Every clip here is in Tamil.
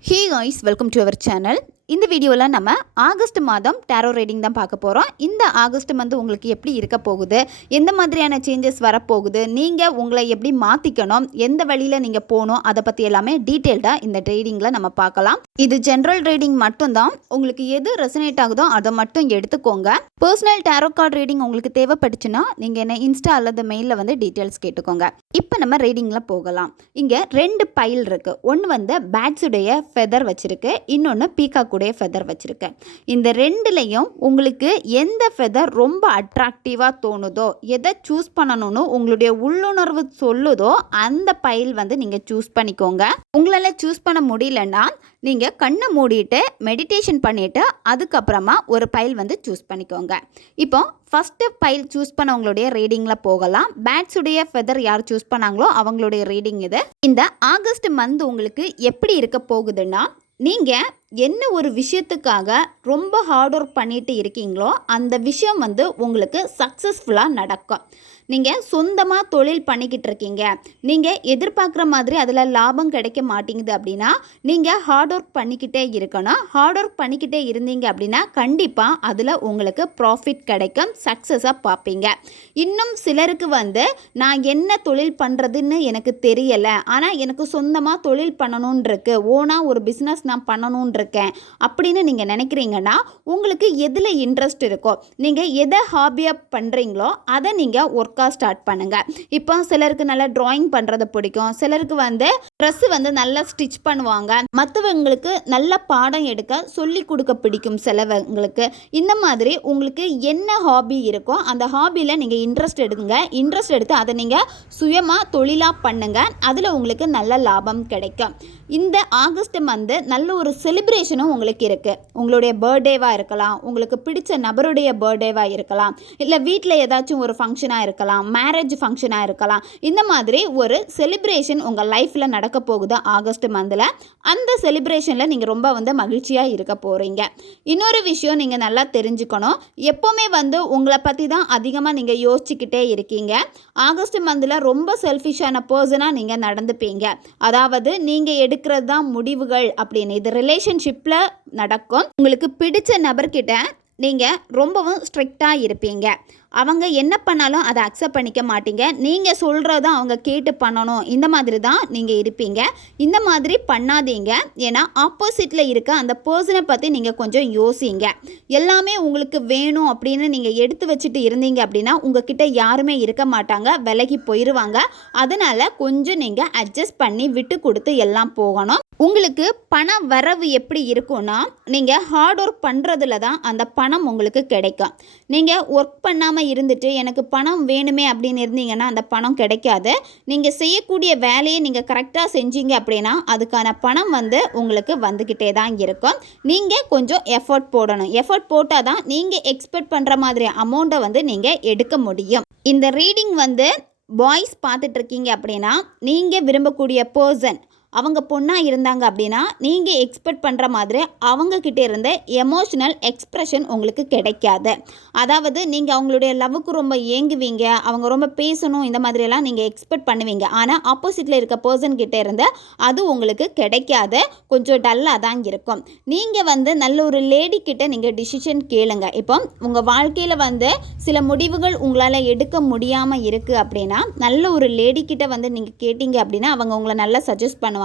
Hey guys, welcome to our channel. இந்த வீடியோவில் நம்ம ஆகஸ்ட் மாதம் டேரோ ரீடிங் தான் பார்க்க போகிறோம். இந்த ஆகஸ்ட் மந்த் உங்களுக்கு எப்படி இருக்க போகுது, எந்த மாதிரியான சேஞ்சஸ் வரப்போகுது, நீங்கள் உங்களை எப்படி மாற்றிக்கணும், எந்த வழியில் நீங்கள் போகணும், அதை பற்றி எல்லாமே டீட்டெயில்டாக இந்த ரீடிங்கில் நம்ம பார்க்கலாம். இது ஜென்ரல் ரீடிங் மட்டும்தான். உங்களுக்கு எது ரெசனேட் ஆகுதோ அதை மட்டும் எடுத்துக்கோங்க. பர்சனல் டேரோ கார்டு ரீடிங் உங்களுக்கு தேவைப்பட்டுச்சுன்னா நீங்கள் என்ன இன்ஸ்டா அல்லது மெயிலில் வந்து டீட்டெயில்ஸ் கேட்டுக்கோங்க. இப்போ நம்ம ரீடிங்கில் போகலாம். இங்கே 2 பைல் இருக்குது. ஒன்று வந்து பேட்ஸுடைய ஃபெதர் வச்சுருக்கு, இன்னொன்று பீகாக் ஃபெதர் வச்சிருக்கேன். இந்த ரெண்டுலையும் உங்களுக்கு எந்த ஃபெதர் ரொம்ப அட்ராக்டிவா தோணுதோ, எதை சூஸ் பண்ணணும்னு உங்களுடைய உள்ளுணர்வு சொல்லுதோ அந்த பைல் வந்து நீங்க சூஸ் பண்ணிக்கோங்க. உங்களால சூஸ் பண்ண முடியலன்னா நீங்க கண்ணை மூடிட்டு மெடிடேஷன் பண்ணிட்டு அதுக்கப்புறமா ஒரு பைல் வந்து சூஸ் பண்ணிக்கோங்க. இப்போ ஃபர்ஸ்ட் பைல் சூஸ் பண்ணவங்களுடைய ரீடிங்ல போகலாம். பேட்ஸுடைய ஃபெதர் யார் சூஸ் பண்ணாங்களோ அவங்களுடைய ரீடிங் இது. இந்த ஆகஸ்ட் மந்த் உங்களுக்கு எப்படி இருக்க போகுதுன்னா, நீங்கள் என்ன ஒரு விஷயத்துக்காக ரொம்ப ஹார்ட் ஒர்க் பண்ணிட்டு இருக்கீங்களோ அந்த விஷயம் வந்து உங்களுக்கு சக்ஸஸ்ஃபுல்லாக நடக்கும். நீங்கள் சொந்தமாக தொழில் பண்ணிக்கிட்டு இருக்கீங்க, நீங்கள் எதிர்பார்க்குற மாதிரி அதில் லாபம் கிடைக்க மாட்டேங்குது அப்படின்னா நீங்கள் ஹார்ட் ஒர்க் பண்ணிக்கிட்டே இருக்கணும். ஹார்ட் ஒர்க் பண்ணிக்கிட்டே இருந்தீங்க அப்படின்னா கண்டிப்பாக அதில் உங்களுக்கு ப்ராஃபிட் கிடைக்கும், சக்ஸஸாக பார்ப்பீங்க. இன்னும் சிலருக்கு வந்து நான் என்ன தொழில் பண்ணுறதுன்னு எனக்கு தெரியலை, ஆனால் எனக்கு சொந்தமாக தொழில் பண்ணணுன்னு இருக்கு, ஓனாக ஒரு பிஸ்னஸ் நான் பண்ணணுன்னு இருக்கேன் அப்படின்னு நீங்கள் நினைக்கிறீங்கன்னா உங்களுக்கு எதில் இன்ட்ரெஸ்ட் இருக்கோ, நீங்கள் எதை ஹாபியாக பண்ணுறீங்களோ அதை நீங்கள் ஒர்க்காக ஸ்டார்ட் பண்ணுங்கள். இப்போ சிலருக்கு நல்லா ட்ராயிங் பண்ணுறது பிடிக்கும், சிலருக்கு வந்து ட்ரெஸ் வந்து நல்லா ஸ்டிச் பண்ணுவாங்க, மற்றவங்களுக்கு நல்ல பாடம் எடுக்க சொல்லி கொடுக்க பிடிக்கும் சிலவங்களுக்கு. இந்த மாதிரி உங்களுக்கு என்ன ஹாபி இருக்கோ அந்த ஹாபியில் நீங்கள் இன்ட்ரெஸ்ட் எடுங்க. இன்ட்ரெஸ்ட் எடுத்து அதை நீங்கள் சுயமாக தொழிலாக பண்ணுங்க. அதில் உங்களுக்கு நல்ல லாபம் கிடைக்கும். இந்த ஆகஸ்ட் மந்த் நல்ல ஒரு செலிப்ரேஷனும் உங்களுக்கு இருக்குது. உங்களுடைய பர்த்டேவாக இருக்கலாம், உங்களுக்கு பிடிச்ச நபருடைய பர்த்டேவாக இருக்கலாம், இல்லை வீட்டில் ஏதாச்சும் ஒரு ஃபங்க்ஷனாக இருக்கலாம், மேரேஜ் ஃபங்க்ஷனாக இருக்கலாம். இந்த மாதிரி ஒரு செலிப்ரேஷன் உங்கள் லைஃப்பில் நடக்க போகுது ஆகஸ்ட் மந்தில். அந்த செலிப்ரேஷனில் நீங்கள் ரொம்ப வந்து மகிழ்ச்சியாக இருக்க போகிறீங்க. இன்னொரு விஷயம் நீங்கள் நல்லா தெரிஞ்சுக்கணும், எப்போவுமே வந்து உங்களை பற்றி தான் அதிகமாக நீங்கள் யோசிச்சுக்கிட்டே இருக்கீங்க. ஆகஸ்ட் மந்தில் ரொம்ப செல்ஃபிஷான பர்சனாக நீங்கள் நடந்துப்பீங்க. அதாவது நீங்கள் எடுக்கிறது தான் முடிவுகள் அப்படின்னு. இது ரிலேஷன்ஷிப்பில் நடக்கும். உங்களுக்கு பிடிச்ச நபர்கிட்ட நீங்கள் ரொம்பவும் ஸ்ட்ரிக்டாக இருப்பீங்க. அவங்க என்ன பண்ணாலும் அதை அக்செப்ட் பண்ணிக்க மாட்டீங்க. நீங்கள் சொல்கிறத அவங்க கேட்டு பண்ணணும், இந்த மாதிரி தான் நீங்கள் இருப்பீங்க. இந்த மாதிரி பண்ணாதீங்க. ஏன்னா ஆப்போசிட்டில் இருக்க அந்த பர்சனை பற்றி நீங்கள் கொஞ்சம் யோசிங்க. எல்லாமே உங்களுக்கு வேணும் அப்படின்னு நீங்கள் எடுத்து வச்சுட்டு இருந்தீங்க அப்படின்னா உங்ககிட்ட யாருமே இருக்க மாட்டாங்க, விலகி போயிடுவாங்க. அதனால் கொஞ்சம் நீங்கள் அட்ஜஸ்ட் பண்ணி விட்டு கொடுத்து எல்லாம் போகணும். உங்களுக்கு பண வரவு எப்படி இருக்கும்னா, நீங்கள் ஹார்ட் ஒர்க் பண்ணுறதுல தான் அந்த பணம் உங்களுக்கு கிடைக்கும். நீங்கள் ஒர்க் பண்ணாமல் இருந்துட்டு எனக்கு பணம் வேணுமே அப்படின்னு இருந்தீங்கன்னா அந்த பணம் கிடைக்காது. நீங்கள் செய்யக்கூடிய வேலையை நீங்கள் கரெக்டாக செஞ்சீங்க அப்படின்னா அதுக்கான பணம் வந்து உங்களுக்கு வந்துக்கிட்டே தான் இருக்கும். நீங்கள் கொஞ்சம் எஃபர்ட் போடணும். எஃபர்ட் போட்டால் தான் நீங்கள் எக்ஸ்பெக்ட் பண்ணுற மாதிரி அமௌண்ட்டை வந்து நீங்கள் எடுக்க முடியும். இந்த ரீடிங் வந்து பாய்ஸ் பார்த்துட்டு இருக்கீங்க அப்படின்னா நீங்கள் விரும்பக்கூடிய பர்சன் அவங்க பொண்ணாக இருந்தாங்க அப்படின்னா நீங்கள் எக்ஸ்பெக்ட் பண்ணுற மாதிரி அவங்கக்கிட்ட இருந்த எமோஷ்னல் எக்ஸ்ப்ரெஷன் உங்களுக்கு கிடைக்காது. அதாவது நீங்கள் அவங்களுடைய லவ்வுக்கு ரொம்ப ஏங்குவீங்க, அவங்க ரொம்ப பேசணும், இந்த மாதிரியெல்லாம் நீங்கள் எக்ஸ்பெக்ட் பண்ணுவீங்க. ஆனால் ஆப்போசிட்டில் இருக்க பர்சன்கிட்ட இருந்து அது உங்களுக்கு கிடைக்காது, கொஞ்சம் டல்லாக தான் இருக்கும். நீங்கள் வந்து நல்ல ஒரு லேடிக்கிட்ட நீங்கள் டிசிஷன் கேளுங்க. இப்போ உங்கள் வாழ்க்கையில் வந்து சில முடிவுகள் உங்களால் எடுக்க முடியாமல் இருக்குது அப்படின்னா நல்ல ஒரு லேடிக்கிட்ட வந்து நீங்கள் கேட்டீங்க அப்படின்னா அவங்க உங்களை நல்லா சஜஸ்ட் பண்ணுவாங்க.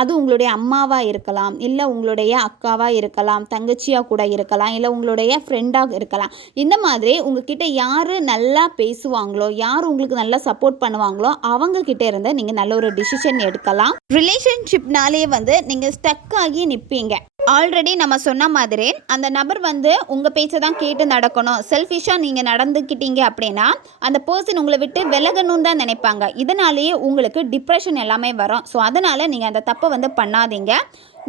அது உங்களுடைய அம்மாவாக இருக்கலாம், இல்லை உங்களுடைய அக்காவாக இருக்கலாம், தங்கச்சியாக கூட இருக்கலாம், இல்லை உங்களுடைய ஃப்ரெண்டாக இருக்கலாம். இந்த மாதிரி உங்ககிட்ட யார் நல்லா பேசுவாங்களோ, யார் உங்களுக்கு நல்லா சப்போர்ட் பண்ணுவாங்களோ அவங்க கிட்ட இருந்து நீங்கள் நல்ல ஒரு டிசிஷன் எடுக்கலாம். ரிலேஷன்ஷிப்னாலே வந்து நீங்கள் ஸ்டக் ஆகி நிற்பீங்க. ஆல்ரெடி நம்ம சொன்ன மாதிரி அந்த நபர் வந்து உங்கள் பேச்சை தான் கேட்டு நடக்கணும். செல்ஃபிஷாக நீங்கள் நடந்துக்கிட்டீங்க அப்படின்னா அந்த பர்சன் உங்களை விட்டு விலகணும்னு தான் நினைப்பாங்க. இதனாலேயே உங்களுக்கு டிப்ரெஷன் எல்லாமே வரும். ஸோ அதனால் நீங்கள் அந்த தப்பை வந்து பண்ணாதீங்க.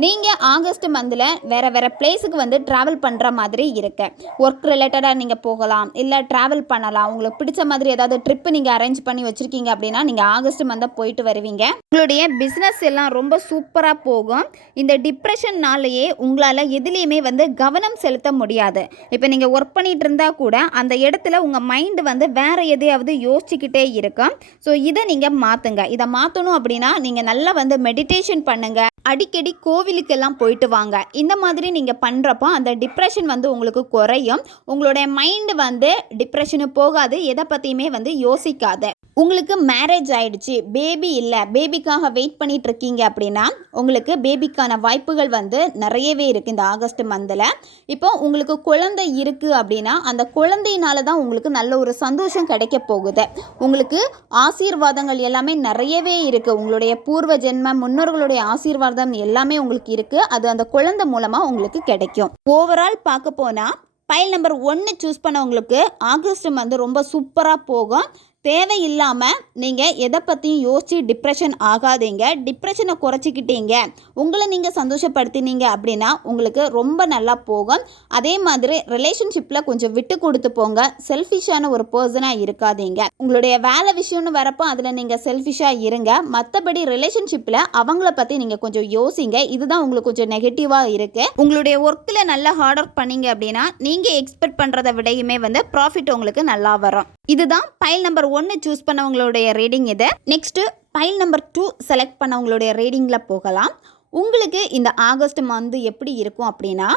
நீங்கள் ஆகஸ்ட் மந்தில் வேறு வேறு பிளேஸுக்கு வந்து ட்ராவல் பண்ணுற மாதிரி இருக்கு. ஒர்க் ரிலேட்டடாக நீங்கள் போகலாம், இல்லை ட்ராவல் பண்ணலாம். உங்களுக்கு பிடிச்ச மாதிரி ஏதாவது ட்ரிப்பு நீங்கள் அரேஞ்ச் பண்ணி வச்சுருக்கீங்க அப்படின்னா நீங்கள் ஆகஸ்ட் மந்தை போயிட்டு வருவீங்க. உங்களுடைய பிஸ்னஸ் எல்லாம் ரொம்ப சூப்பராக போகும். இந்த டிப்ரெஷன்னாலேயே உங்களால் எதுலேயுமே வந்து கவனம் செலுத்த முடியாது. இப்போ நீங்கள் ஒர்க் பண்ணிகிட்டு இருந்தால் கூட அந்த இடத்துல உங்கள் மைண்டு வந்து வேறு எதையாவது யோசிச்சுக்கிட்டே இருக்கும். ஸோ இதை நீங்கள் மாற்றுங்க. இதை மாற்றணும் அப்படின்னா நீங்கள் நல்லா வந்து மெடிடேஷன் பண்ணுங்கள். அடிக்கடி கோவில் கோவிலுக்கெல்லாம் போயிட்டு வாங்க. இந்த மாதிரி நீங்கள் பண்ணுறப்போ அந்த டிப்ரெஷன் வந்து உங்களுக்கு குறையும். உங்களுடைய மைண்டு வந்து டிப்ரெஷனு போகாது, எதை பற்றியுமே வந்து யோசிக்காது. உங்களுக்கு மேரேஜ் ஆகிடுச்சு, பேபி இல்லை, பேபிக்காக வெயிட் பண்ணிகிட்டு இருக்கீங்க அப்படின்னா உங்களுக்கு பேபிக்கான வாய்ப்புகள் வந்து நிறையவே இருக்குது இந்த ஆகஸ்ட் மந்தில். இப்போ உங்களுக்கு குழந்தை இருக்குது அப்படின்னா அந்த குழந்தையினால தான் உங்களுக்கு நல்ல ஒரு சந்தோஷம் கிடைக்க போகுது. உங்களுக்கு ஆசீர்வாதங்கள் எல்லாமே நிறையவே இருக்குது. உங்களுடைய பூர்வ ஜென்ம முன்னோர்களுடைய ஆசீர்வாதம் எல்லாமே உங்களுக்கு இருக்குது. அது அந்த குழந்தை மூலமாக உங்களுக்கு கிடைக்கும். ஓவரால் பார்க்க போனால் பைல் நம்பர் 1 சூஸ் பண்ணவங்களுக்கு ஆகஸ்ட் மந்த் ரொம்ப சூப்பராக போகும். தேவையில்லாமல் நீங்கள் எதை பற்றியும் யோசித்து டிப்ரெஷன் ஆகாதீங்க. டிப்ரெஷனை குறைச்சிக்கிட்டீங்க, உங்களை நீங்கள் சந்தோஷப்படுத்தினீங்க அப்படின்னா உங்களுக்கு ரொம்ப நல்லா போகும். அதே மாதிரி ரிலேஷன்ஷிப்பில் கொஞ்சம் விட்டு கொடுத்து போங்க. செல்ஃபிஷான ஒரு பர்சனாக இருக்காதீங்க. உங்களுடைய வேலை விஷயம்னு வரப்போ அதில் நீங்கள் செல்ஃபிஷாக இருங்க. மற்றபடி ரிலேஷன்ஷிப்பில் அவங்கள பற்றி நீங்கள் கொஞ்சம் யோசிங்க. இதுதான் உங்களுக்கு கொஞ்சம் நெகட்டிவாக இருக்குது. உங்களுடைய ஒர்க்கில் நல்லா ஹார்ட் ஒர்க் பண்ணீங்க அப்படின்னா நீங்கள் எக்ஸ்பெக்ட் பண்ணுறதை விடையுமே வந்து ப்ராஃபிட் உங்களுக்கு நல்லா வரும். இதுதான் பைல் நம்பர் 1 சூஸ் பண்ணவங்களுடைய ரீடிங். இது நெக்ஸ்ட்டு பைல் நம்பர் 2 செலக்ட் பண்ணவங்களுடைய ரீடிங்கில் போகலாம். உங்களுக்கு இந்த ஆகஸ்ட் மந்த் எப்படி இருக்கும் அப்படின்னா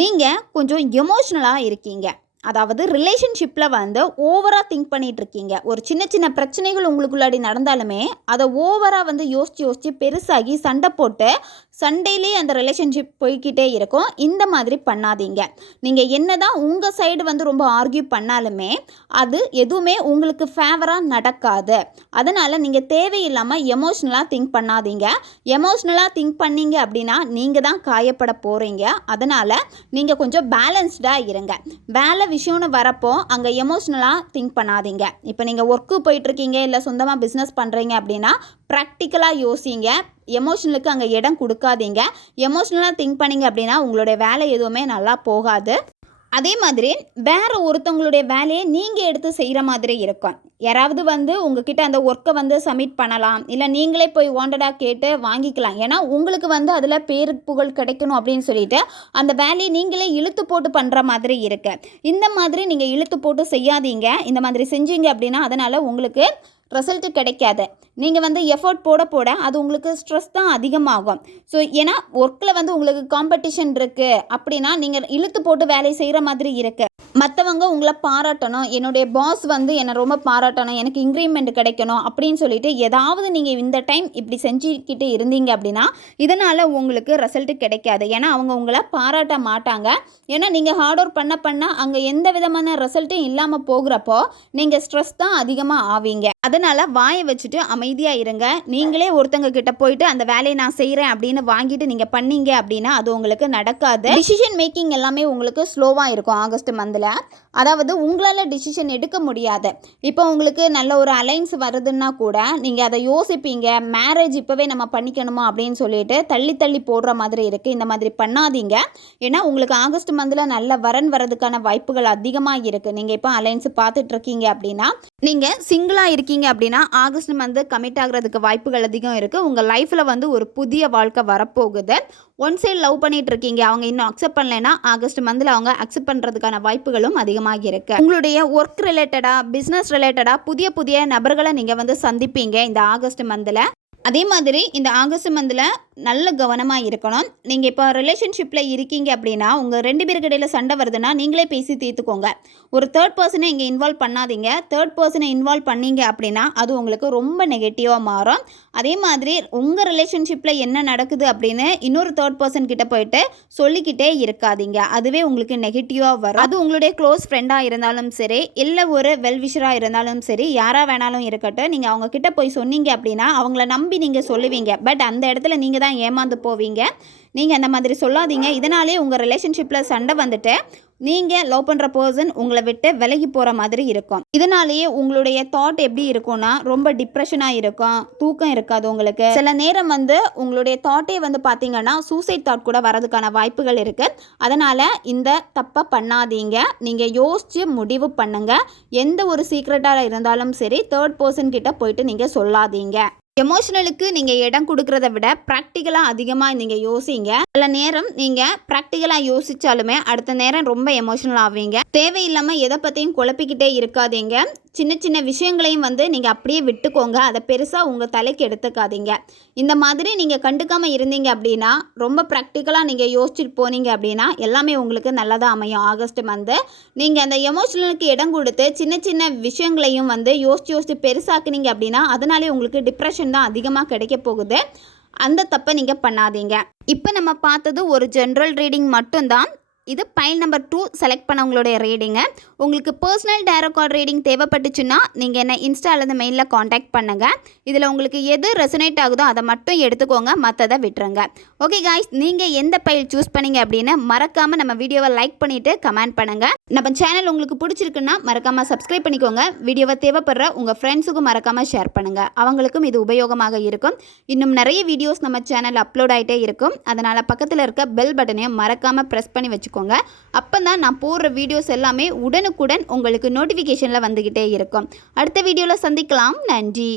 நீங்கள் கொஞ்சம் எமோஷ்னலாக இருக்கீங்க. அதாவது ரிலேஷன்ஷிப்பில் வந்து ஓவராக திங்க் பண்ணிகிட்டு இருக்கீங்க. ஒரு சின்ன சின்ன பிரச்சனைகள் உங்களுக்குள்ளாடி நடந்தாலுமே அதை ஓவராக வந்து யோசித்து பெருசாகி சண்டை போட்டு சண்டையிலே அந்த ரிலேஷன்ஷிப் போய்கிட்டே இருக்கும். இந்த மாதிரி பண்ணாதீங்க. நீங்கள் என்ன தான் உங்கள் சைடு வந்து ரொம்ப ஆர்கியூ பண்ணாலுமே அது எதுவுமே உங்களுக்கு ஃபேவராக நடக்காது. அதனால் நீங்கள் தேவையில்லாமல் எமோஷ்னலாக திங்க் பண்ணாதீங்க. எமோஷ்னலாக திங்க் பண்ணீங்க அப்படின்னா நீங்கள் தான் காயப்பட போகிறீங்க. அதனால் நீங்கள் கொஞ்சம் பேலன்ஸ்டாக இருங்க. வேலை விஷயம்னு வரப்போ அங்கே எமோஷ்னலாக திங்க் பண்ணாதீங்க. இப்போ நீங்கள் ஒர்க்கு போயிட்டுருக்கீங்க, இல்லை சொந்தமாக பிஸ்னஸ் பண்ணுறீங்க அப்படின்னா ப்ராக்டிக்கலாக யோசிங்க. எமோஷனலுக்கு அங்கே இடம் கொடுக்காதீங்க. எமோஷ்னலாக திங்க் பண்ணிங்க அப்படின்னா உங்களுடைய வேலை எதுவுமே நல்லா போகாது. அதே மாதிரி வேறு ஒருத்தவங்களுடைய வேலையை நீங்கள் எடுத்து செய்கிற மாதிரி இருக்கும். யாராவது வந்து உங்ககிட்ட அந்த ஒர்க்கை வந்து சப்மிட் பண்ணலாம், இல்லை நீங்களே போய் வாண்டடாக கேட்டு வாங்கிக்கலாம். ஏன்னா உங்களுக்கு வந்து அதில் பேரு புகழ் கிடைக்கணும் அப்படின்னு சொல்லிட்டு அந்த வேலையை நீங்களே இழுத்து போட்டு பண்ணுற மாதிரி இருக்குது. இந்த மாதிரி நீங்கள் இழுத்து போட்டு செய்யாதீங்க. இந்த மாதிரி செஞ்சீங்க அப்படின்னா அதனால் உங்களுக்கு ரிசல்ட்டு கிடைக்காது. நீங்கள் வந்து எஃபோர்ட் போட அது உங்களுக்கு ஸ்ட்ரெஸ் தான் அதிகமாகும். ஸோ ஏன்னா ஒர்க்கில் வந்து உங்களுக்கு காம்படிஷன் இருக்குது அப்படின்னா நீங்கள் இழுத்து போட்டு வேலை செய்கிற மாதிரி இருக்குது. மற்றவங்க உங்களை பாராட்டணும், என்னுடைய பாஸ் வந்து என்னை ரொம்ப பாராட்டணும், எனக்கு இன்க்ரிமெண்ட் கிடைக்கணும் அப்படின்னு சொல்லிட்டு ஏதாவது நீங்கள் இந்த டைம் இப்படி செஞ்சுக்கிட்டு இருந்தீங்க அப்படின்னா இதனால் உங்களுக்கு ரிசல்ட்டு கிடைக்காது. ஏன்னா அவங்க உங்களை பாராட்ட மாட்டாங்க. ஏன்னா நீங்கள் ஹார்ட் ஒர்க் பண்ண அங்கே எந்த விதமான ரிசல்ட்டும் இல்லாமல் போகிறப்போ நீங்கள் ஸ்ட்ரெஸ் தான் அதிகமாக ஆவீங்க. அதனால் வாயை வச்சுட்டு அமைதியாக இருங்க. நீங்களே ஒருத்தங்க கிட்ட போயிட்டு அந்த வேலையை நான் செய்கிறேன் அப்படின்னு வாங்கிட்டு நீங்கள் பண்ணீங்க அப்படின்னா அது உங்களுக்கு நடக்காது. டிசிஷன் மேக்கிங் எல்லாமே உங்களுக்கு ஸ்லோவாக இருக்கும் ஆகஸ்ட் மந்தில். அதாவது உங்களால் டிசிஷன் எடுக்க முடியாது. இப்போ உங்களுக்கு நல்ல ஒரு அலைன்ஸ் வருதுன்னா கூட நீங்கள் அதை யோசிப்பீங்க, மேரேஜ் இப்போவே நம்ம பண்ணிக்கணுமா அப்படின்னு சொல்லிட்டு தள்ளி போடுற மாதிரி இருக்குது. இந்த மாதிரி பண்ணாதீங்க. ஏன்னா உங்களுக்கு ஆகஸ்ட் மந்தில் நல்ல வரன் வரதுக்கான வாய்ப்புகள் அதிகமாக இருக்குது. நீங்கள் இப்போ அலைன்ஸ் பார்த்துட்டு இருக்கீங்க அப்படின்னா, நீங்கள் சிங்கிளாக இருக்கீங்க அப்படின்னா ஆகஸ்ட் மந்த் கமிட் ஆகிறதுக்கு வாய்ப்புகள் அதிகம் இருக்குது. உங்கள் லைஃப்பில் வந்து ஒரு புதிய வாழ்க்கை வரப்போகுது. ஒன் சைடு லவ் பண்ணிட்டு இருக்கீங்க, அவங்க இன்னும் அக்செப்ட் பண்ணலைன்னா ஆகஸ்ட் மந்தில் அவங்க அக்செப்ட் பண்ணுறதுக்கான வாய்ப்புகளும் அதிகமாக இருக்குது. உங்களுடைய ஒர்க் ரிலேட்டடாக பிஸ்னஸ் ரிலேட்டடாக புதிய நபர்களை நீங்கள் வந்து சந்திப்பீங்க இந்த ஆகஸ்ட் மந்தில். அதே மாதிரி இந்த ஆகஸ்ட் மந்தில் நல்ல கவனமாக இருக்கணும். நீங்கள் இப்போ ரிலேஷன்ஷிப்பில் இருக்கீங்க அப்படின்னா உங்கள் 2 பேருக்கு இடையில் சண்டை வருதுன்னா நீங்களே பேசி தீர்த்துக்கோங்க. ஒரு தேர்ட் பர்சனை இங்கே இன்வால்வ் பண்ணாதீங்க. தேர்ட் பர்சனை இன்வால்வ் பண்ணீங்க அப்படின்னா அது உங்களுக்கு ரொம்ப நெகட்டிவாக மாறும். அதே மாதிரி உங்கள் ரிலேஷன்ஷிப்பில் என்ன நடக்குது அப்படின்னு இன்னொரு தேர்ட் பர்சன் கிட்ட போயிட்டு சொல்லிக்கிட்டே இருக்காதீங்க. அதுவே உங்களுக்கு நெகட்டிவாக வரும். அது உங்களுடைய க்ளோஸ் ஃப்ரெண்டாக இருந்தாலும் சரி, இல்லை ஒரு வெல்விஷராக இருந்தாலும் சரி, யாராக வேணாலும் இருக்கட்டும், நீங்கள் அவங்க கிட்ட போய் சொன்னீங்க அப்படின்னா அவங்கள நம்பி நீங்கள் சொல்லுவீங்க. பட் அந்த இடத்துல நீங்கள் தான் ஏமாந்து போவீங்க. நீங்கள் அந்த மாதிரி சொல்லாதீங்க. இதனாலே உங்கள் ரிலேஷன்ஷிப்பில் சண்டை வந்துட்டு நீங்கள் லவ் பண்ணுற பர்சன் உங்களை விட்டு விலகி போகிற மாதிரி இருக்கும். இதனாலேயே உங்களுடைய தாட் எப்படி இருக்கும்னா ரொம்ப டிப்ரெஷனாக இருக்கும், தூக்கம் இருக்காது உங்களுக்கு. சில நேரம் வந்து உங்களுடைய தாட்டே வந்து பார்த்தீங்கன்னா சூசைட் தாட் கூட வரதுக்கான வாய்ப்புகள் இருக்குது. அதனால் இந்த தப்பை பண்ணாதீங்க. நீங்கள் யோசித்து முடிவு பண்ணுங்கள். எந்த ஒரு சீக்ரெட்டாக இருந்தாலும் சரி தேர்ட் பர்சன் கிட்ட போயிட்டு நீங்கள் சொல்லாதீங்க. எமோஷனலுக்கு நீங்கள் இடம் கொடுக்கறத விட ப்ராக்டிக்கலாக அதிகமாக நீங்கள் யோசிங்க. சில நேரம் நீங்கள் ப்ராக்டிக்கலாக யோசித்தாலுமே அடுத்த நேரம் ரொம்ப எமோஷனல் ஆவீங்க. தேவையில்லாமல் எதை பற்றியும் குழப்பிக்கிட்டே இருக்காதீங்க. சின்ன சின்ன விஷயங்களையும் வந்து நீங்கள் அப்படியே விட்டுக்கோங்க. அதை பெருசாக உங்கள் தலைக்கு எடுத்துக்காதீங்க. இந்த மாதிரி நீங்கள் கண்டுக்காமல் இருந்தீங்க அப்படின்னா, ரொம்ப ப்ராக்டிக்கலாக நீங்கள் யோசிச்சுட்டு போனீங்க அப்படின்னா எல்லாமே உங்களுக்கு நல்லதாக அமையும். ஆகஸ்ட் மந்த்து நீங்கள் அந்த எமோஷனலுக்கு இடம் கொடுத்து சின்ன சின்ன விஷயங்களையும் வந்து யோசித்து பெருசாக்குனீங்க அப்படின்னா அதனாலே உங்களுக்கு டிப்ரெஷன் தான் அதிகமாக கிடைக்க போகுது. அந்த தப்பை நீங்கள் பண்ணாதீங்க. இப்போ நம்ம பார்த்தது ஒரு ஜென்ரல் ரீடிங் மட்டும்தான். இது பைல் நம்பர் 2 செலக்ட் பண்ணவங்களுடைய ரீடிங்கு. உங்களுக்கு பர்சனல் டேரோ கார்டு ரீடிங் தேவைப்பட்டுச்சுன்னா நீங்கள் என்ன இன்ஸ்டா அல்லது மெயிலில் காண்டாக்ட் பண்ணுங்கள். இதில் உங்களுக்கு எது ரெசனேட் ஆகுதோ அதை மட்டும் எடுத்துக்கோங்க, மற்றதை விட்டுருங்க. ஓகே காய்ஸ், நீங்கள் எந்த பைல் சூஸ் பண்ணீங்க அப்படின்னு மறக்காமல் நம்ம வீடியோவை லைக் பண்ணிவிட்டு கமெண்ட் பண்ணுங்கள். நம்ம சேனல் உங்களுக்கு பிடிச்சிருக்குன்னா மறக்காமல் சப்ஸ்கிரைப் பண்ணிக்கோங்க. வீடியோவை தேவைப்படுற உங்கள் ஃப்ரெண்ட்ஸுக்கும் மறக்காமல் ஷேர் பண்ணுங்கள். அவங்களுக்கும் இது உபயோகமாக இருக்கும். இன்னும் நிறைய வீடியோஸ் நம்ம சேனல் அப்லோட் ஆகிட்டே இருக்கும். அதனால் பக்கத்தில் இருக்க பெல் பட்டனையும் மறக்காமல் ப்ரெஸ் பண்ணி வச்சுக்கோங்க. அப்போ தான் நான் போடுற வீடியோஸ் எல்லாமே உடனுக்குடன் உங்களுக்கு நோட்டிஃபிகேஷனில் வந்துக்கிட்டே இருக்கும். அடுத்த வீடியோவில் சந்திக்கலாம். நன்றி.